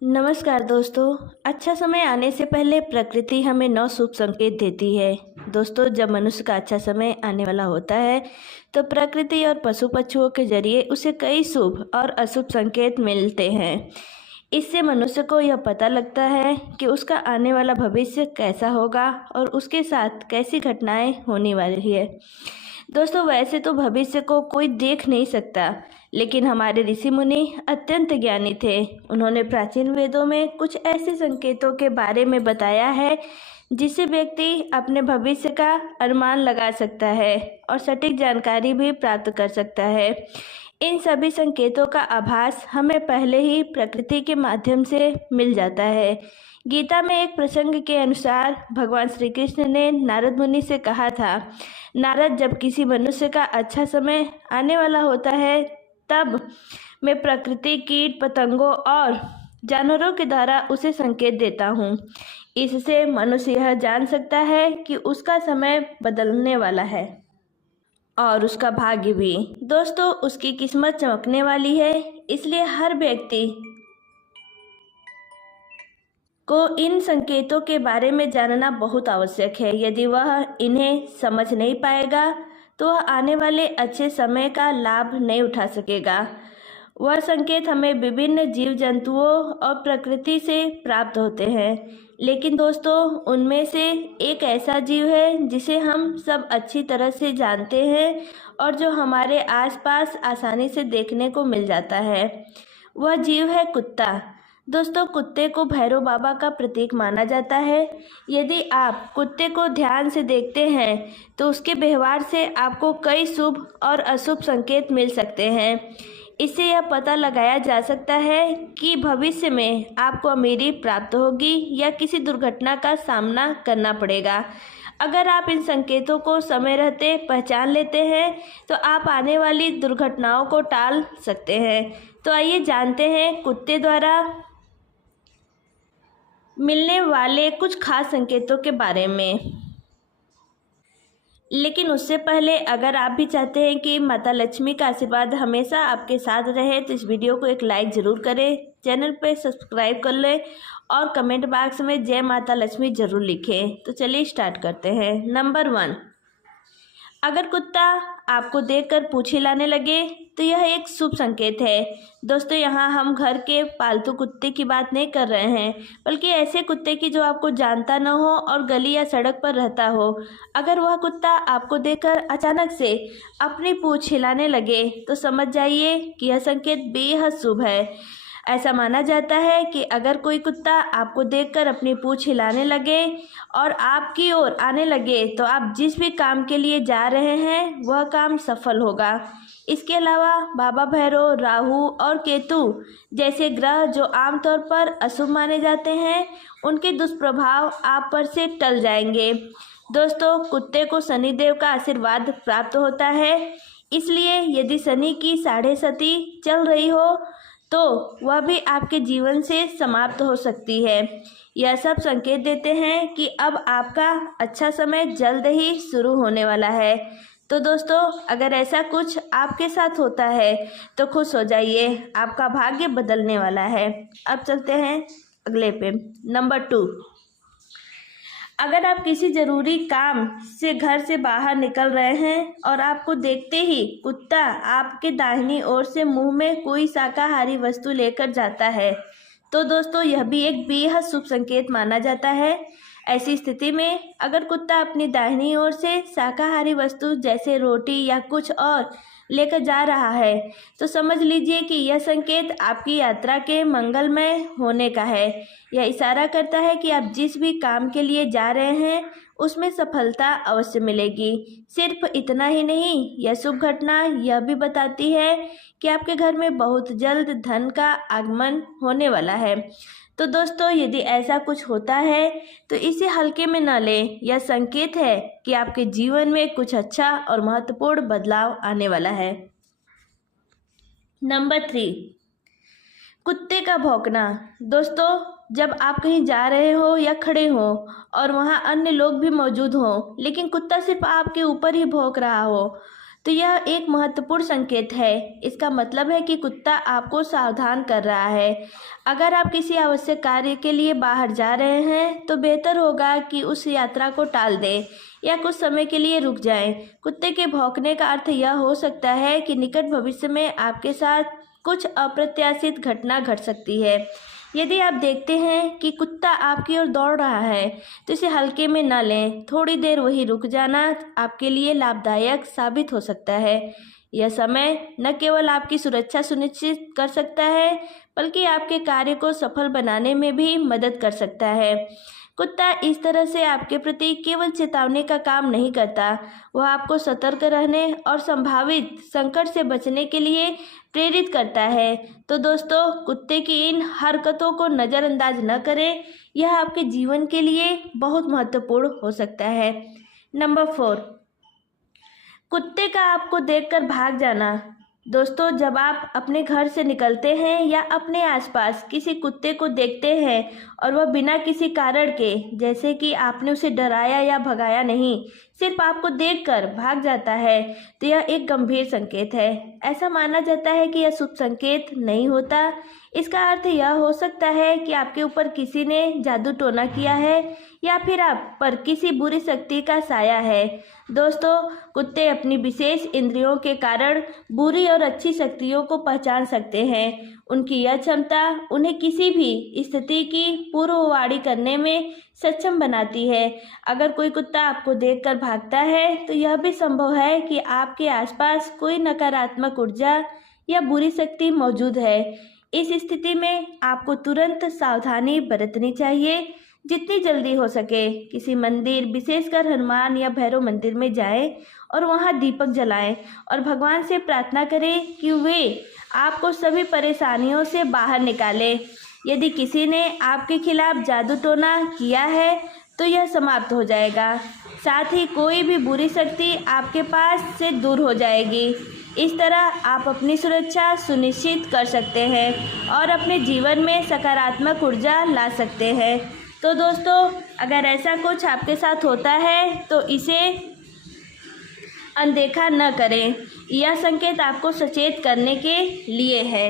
नमस्कार दोस्तों। अच्छा समय आने से पहले प्रकृति हमें 9 शुभ संकेत देती है। दोस्तों, जब मनुष्य का अच्छा समय आने वाला होता है तो प्रकृति और पशु पक्षियों के जरिए उसे कई शुभ और अशुभ संकेत मिलते हैं। इससे मनुष्य को यह पता लगता है कि उसका आने वाला भविष्य कैसा होगा और उसके साथ कैसी घटनाएं होने वाली है। दोस्तों, वैसे तो भविष्य को कोई देख नहीं सकता, लेकिन हमारे ऋषि मुनि अत्यंत ज्ञानी थे। उन्होंने प्राचीन वेदों में कुछ ऐसे संकेतों के बारे में बताया है जिससे व्यक्ति अपने भविष्य का अनुमान लगा सकता है और सटीक जानकारी भी प्राप्त कर सकता है। इन सभी संकेतों का आभास हमें पहले ही प्रकृति के माध्यम से मिल जाता है। गीता में एक प्रसंग के अनुसार भगवान श्री कृष्ण ने नारद मुनि से कहा था, नारद, जब किसी मनुष्य का अच्छा समय आने वाला होता है तब मैं प्रकृति, कीट पतंगों और जानवरों के द्वारा उसे संकेत देता हूँ। इससे मनुष्य यह जान सकता है कि उसका समय बदलने वाला है और उसका भाग्य भी। दोस्तों, उसकी किस्मत चमकने वाली है। इसलिए हर व्यक्ति को इन संकेतों के बारे में जानना बहुत आवश्यक है। यदि वह इन्हें समझ नहीं पाएगा तो वह आने वाले अच्छे समय का लाभ नहीं उठा सकेगा। वह संकेत हमें विभिन्न जीव जंतुओं और प्रकृति से प्राप्त होते हैं, लेकिन दोस्तों, उनमें से एक ऐसा जीव है जिसे हम सब अच्छी तरह से जानते हैं और जो हमारे आसपास आसानी से देखने को मिल जाता है। वह जीव है कुत्ता। दोस्तों, कुत्ते को भैरव बाबा का प्रतीक माना जाता है। यदि आप कुत्ते को ध्यान से देखते हैं तो उसके व्यवहार से आपको कई शुभ और अशुभ संकेत मिल सकते हैं। इससे यह पता लगाया जा सकता है कि भविष्य में आपको अमीरी प्राप्त होगी या किसी दुर्घटना का सामना करना पड़ेगा। अगर आप इन संकेतों को समय रहते पहचान लेते हैं तो आप आने वाली दुर्घटनाओं को टाल सकते हैं। तो आइए जानते हैं कुत्ते द्वारा मिलने वाले कुछ खास संकेतों के बारे में। लेकिन उससे पहले, अगर आप भी चाहते हैं कि माता लक्ष्मी का आशीर्वाद हमेशा आपके साथ रहे तो इस वीडियो को एक लाइक ज़रूर करें, चैनल पे सब्सक्राइब कर लें और कमेंट बॉक्स में जय माता लक्ष्मी ज़रूर लिखें। तो चलिए स्टार्ट करते हैं। नंबर 1, अगर कुत्ता आपको देखकर पूँछ हिलाने लगे तो यह एक शुभ संकेत है। दोस्तों, यहाँ हम घर के पालतू कुत्ते की बात नहीं कर रहे हैं, बल्कि ऐसे कुत्ते की जो आपको जानता न हो और गली या सड़क पर रहता हो। अगर वह कुत्ता आपको देखकर अचानक से अपनी पूँछ हिलाने लगे तो समझ जाइए कि यह संकेत बेहद शुभ है। ऐसा माना जाता है कि अगर कोई कुत्ता आपको देखकर अपनी पूँछ हिलाने लगे और आपकी ओर आने लगे तो आप जिस भी काम के लिए जा रहे हैं वह काम सफल होगा। इसके अलावा बाबा भैरव, राहु और केतु जैसे ग्रह जो आमतौर पर अशुभ माने जाते हैं, उनके दुष्प्रभाव आप पर से टल जाएंगे। दोस्तों, कुत्ते को शनिदेव का आशीर्वाद प्राप्त होता है, इसलिए यदि शनि की 6.5 चल रही हो तो वह भी आपके जीवन से समाप्त हो सकती है। यह सब संकेत देते हैं कि अब आपका अच्छा समय जल्द ही शुरू होने वाला है। तो दोस्तों, अगर ऐसा कुछ आपके साथ होता है तो खुश हो जाइए, आपका भाग्य बदलने वाला है। अब चलते हैं अगले पे। नंबर 2, अगर आप किसी ज़रूरी काम से घर से बाहर निकल रहे हैं और आपको देखते ही कुत्ता आपके दाहिनी ओर से मुंह में कोई शाकाहारी वस्तु लेकर जाता है तो दोस्तों, यह भी एक बेहद शुभ संकेत माना जाता है। ऐसी स्थिति में अगर कुत्ता अपनी दाहिनी ओर से शाकाहारी वस्तु जैसे रोटी या कुछ और लेकर जा रहा है तो समझ लीजिए कि यह संकेत आपकी यात्रा के मंगलमय होने का है। यह इशारा करता है कि आप जिस भी काम के लिए जा रहे हैं उसमें सफलता अवश्य मिलेगी। सिर्फ इतना ही नहीं, यह शुभ घटना यह भी बताती है कि आपके घर में बहुत जल्द धन का आगमन होने वाला है। तो दोस्तों, यदि ऐसा कुछ होता है तो इसे हल्के में न लें। यह संकेत है कि आपके जीवन में कुछ अच्छा और महत्वपूर्ण बदलाव आने वाला है। नंबर 3, कुत्ते का भौंकना। दोस्तों, जब आप कहीं जा रहे हो या खड़े हो और वहाँ अन्य लोग भी मौजूद हों, लेकिन कुत्ता सिर्फ आपके ऊपर ही भौंक रहा हो तो यह एक महत्वपूर्ण संकेत है। इसका मतलब है कि कुत्ता आपको सावधान कर रहा है। अगर आप किसी आवश्यक कार्य के लिए बाहर जा रहे हैं तो बेहतर होगा कि उस यात्रा को टाल दें या कुछ समय के लिए रुक जाएं। कुत्ते के भौंकने का अर्थ यह हो सकता है कि निकट भविष्य में आपके साथ कुछ अप्रत्याशित घटना घट सकती है। यदि आप देखते हैं कि कुत्ता आपकी ओर दौड़ रहा है तो इसे हल्के में न लें। थोड़ी देर वहीं रुक जाना आपके लिए लाभदायक साबित हो सकता है। यह समय न केवल आपकी सुरक्षा सुनिश्चित कर सकता है बल्कि आपके कार्य को सफल बनाने में भी मदद कर सकता है। कुत्ता इस तरह से आपके प्रति केवल चेतावनी का काम नहीं करता, वह आपको सतर्क रहने और संभावित संकट से बचने के लिए प्रेरित करता है। तो दोस्तों, कुत्ते की इन हरकतों को नज़रअंदाज न करें, यह आपके जीवन के लिए बहुत महत्वपूर्ण हो सकता है। नंबर 4, कुत्ते का आपको देखकर भाग जाना। दोस्तों, जब आप अपने घर से निकलते हैं या अपने आसपास किसी कुत्ते को देखते हैं और वह बिना किसी कारण के, जैसे कि आपने उसे डराया या भगाया नहीं, सिर्फ आपको देखकर भाग जाता है, तो यह एक गंभीर संकेत है। ऐसा माना जाता है कि यह शुभ संकेत नहीं होता। इसका अर्थ यह हो सकता है कि आपके ऊपर किसी ने जादू टोना किया है या फिर आप पर किसी बुरी शक्ति का साया है। दोस्तों, कुत्ते अपनी विशेष इंद्रियों के कारण बुरी और अच्छी शक्तियों को पहचान सकते हैं। उनकी यह क्षमता उन्हें किसी भी स्थिति की पूर्ववाणी करने में सक्षम बनाती है। अगर कोई कुत्ता आपको देखकर भागता है तो यह भी संभव है कि आपके आसपास कोई नकारात्मक ऊर्जा या बुरी शक्ति मौजूद है। इस स्थिति में आपको तुरंत सावधानी बरतनी चाहिए। जितनी जल्दी हो सके किसी मंदिर, विशेषकर हनुमान या भैरव मंदिर में जाएं और वहां दीपक जलाएं और भगवान से प्रार्थना करें कि वे आपको सभी परेशानियों से बाहर निकालें। यदि किसी ने आपके खिलाफ जादू टोना किया है तो यह समाप्त हो जाएगा, साथ ही कोई भी बुरी शक्ति आपके पास से दूर हो जाएगी। इस तरह आप अपनी सुरक्षा सुनिश्चित कर सकते हैं और अपने जीवन में सकारात्मक ऊर्जा ला सकते हैं। तो दोस्तों, अगर ऐसा कुछ आपके साथ होता है तो इसे अनदेखा न करें। यह संकेत आपको सचेत करने के लिए है।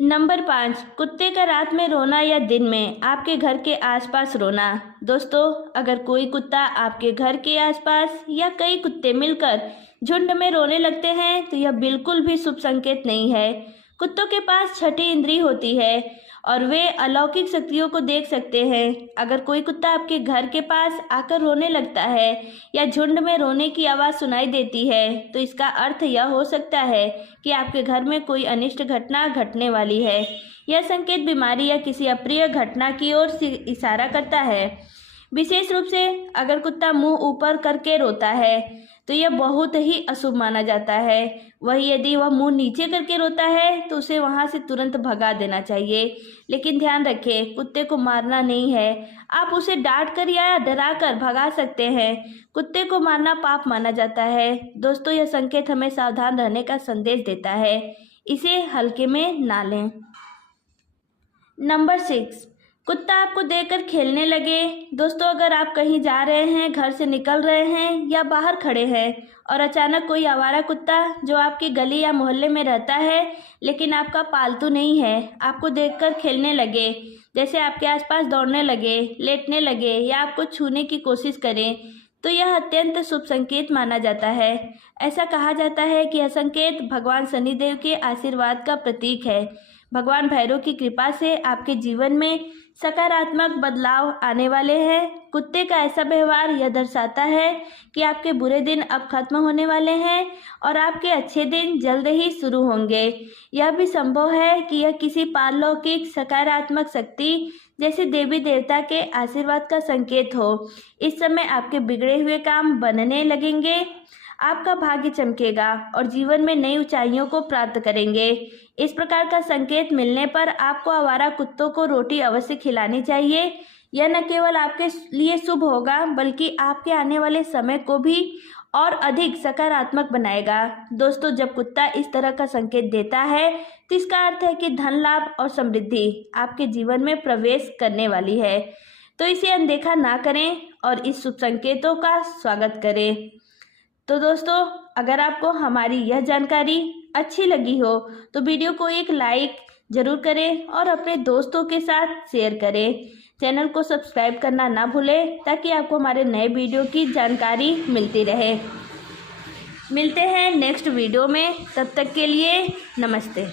नंबर 5, कुत्ते का रात में रोना या दिन में आपके घर के आसपास रोना। दोस्तों, अगर कोई कुत्ता आपके घर के आसपास या कई कुत्ते मिलकर झुंड में रोने लगते हैं तो यह बिल्कुल भी शुभ संकेत नहीं है। कुत्तों के पास छठी इंद्री होती है और वे अलौकिक शक्तियों को देख सकते हैं। अगर कोई कुत्ता आपके घर के पास आकर रोने लगता है या झुंड में रोने की आवाज़ सुनाई देती है तो इसका अर्थ यह हो सकता है कि आपके घर में कोई अनिष्ट घटना घटने वाली है। यह संकेत बीमारी या किसी अप्रिय घटना की ओर इशारा करता है। विशेष रूप से अगर कुत्ता मुंह ऊपर करके रोता है तो यह बहुत ही अशुभ माना जाता है। वही यदि वह मुंह नीचे करके रोता है तो उसे वहां से तुरंत भगा देना चाहिए। लेकिन ध्यान रखें, कुत्ते को मारना नहीं है। आप उसे डांट कर या डरा कर भगा सकते हैं। कुत्ते को मारना पाप माना जाता है। दोस्तों, यह संकेत हमें सावधान रहने का संदेश देता है। इसे हल्के में ना लें। नंबर 6, कुत्ता आपको देखकर खेलने लगे। दोस्तों, अगर आप कहीं जा रहे हैं, घर से निकल रहे हैं या बाहर खड़े हैं और अचानक कोई आवारा कुत्ता जो आपकी गली या मोहल्ले में रहता है लेकिन आपका पालतू नहीं है, आपको देखकर खेलने लगे, जैसे आपके आसपास दौड़ने लगे, लेटने लगे या आपको छूने की कोशिश करें, तो यह अत्यंत शुभ संकेत माना जाता है। ऐसा कहा जाता है कि यह संकेत भगवान शनिदेव के आशीर्वाद का प्रतीक है। भगवान भैरव की कृपा से आपके जीवन में सकारात्मक बदलाव आने वाले हैं। कुत्ते का ऐसा व्यवहार यह दर्शाता है कि आपके बुरे दिन अब खत्म होने वाले हैं और आपके अच्छे दिन जल्द ही शुरू होंगे। यह भी संभव है कि यह किसी पारलौकिक सकारात्मक शक्ति जैसे देवी देवता के आशीर्वाद का संकेत हो। इस समय आपके बिगड़े हुए काम बनने लगेंगे, आपका भाग्य चमकेगा और जीवन में नई ऊंचाइयों को प्राप्त करेंगे। इस प्रकार का संकेत मिलने पर आपको आवारा कुत्तों को रोटी अवश्य खिलानी चाहिए। यह न केवल आपके लिए शुभ होगा बल्कि आपके आने वाले समय को भी और अधिक सकारात्मक बनाएगा। दोस्तों, जब कुत्ता इस तरह का संकेत देता है तो इसका अर्थ है कि धन लाभ और समृद्धि आपके जीवन में प्रवेश करने वाली है। तो इसे अनदेखा ना करें और इस शुभ संकेतों का स्वागत करें। तो दोस्तों, अगर आपको हमारी यह जानकारी अच्छी लगी हो तो वीडियो को एक लाइक ज़रूर करें और अपने दोस्तों के साथ शेयर करें। चैनल को सब्सक्राइब करना ना भूलें ताकि आपको हमारे नए वीडियो की जानकारी मिलती रहे। मिलते हैं नेक्स्ट वीडियो में, तब तक के लिए नमस्ते।